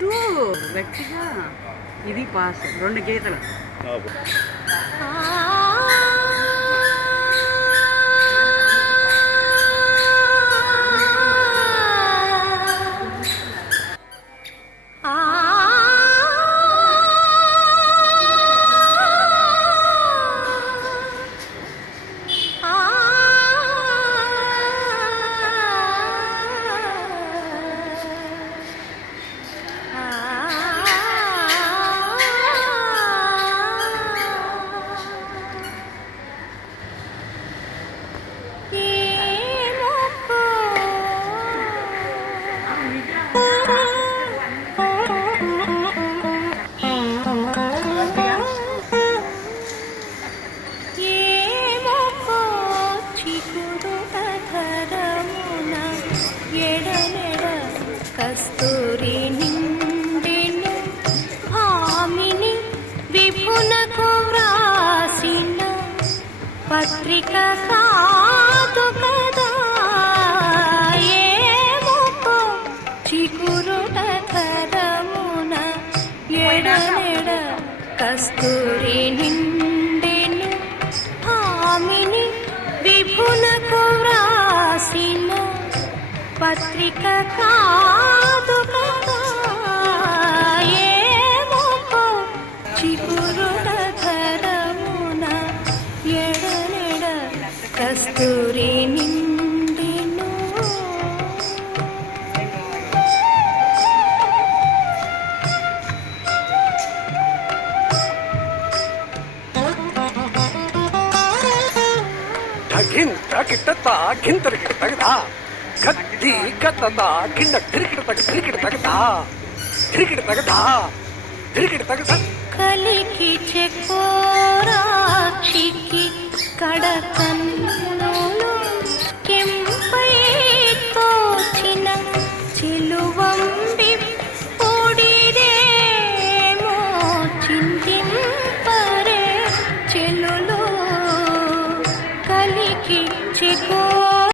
చుట్టూ గట్టిగా ఇది పాస్ రెండు గీతలు. కస్తూరి నిండెను భామిని విపునకు వ్రాసిన పత్రిక కాదు కదా? ఏమో చిగురుట ధరమున ఎడనెడ కస్తూరి నిండెను హామిని విపునకు వ్రాసిన పత్రిక కాదు కదా ఏమో చిగురు ధరమున ఎడనెడ కస్తూరి నిండిను ढकिन ढकिट కత్తి కత్తత కింద క్రికెట్ తగ క్రికెట్ తగతా క్రికెట్ తగతా క్రికెట్ తగత కలికి చెక్కోరాక్షికి కడతన్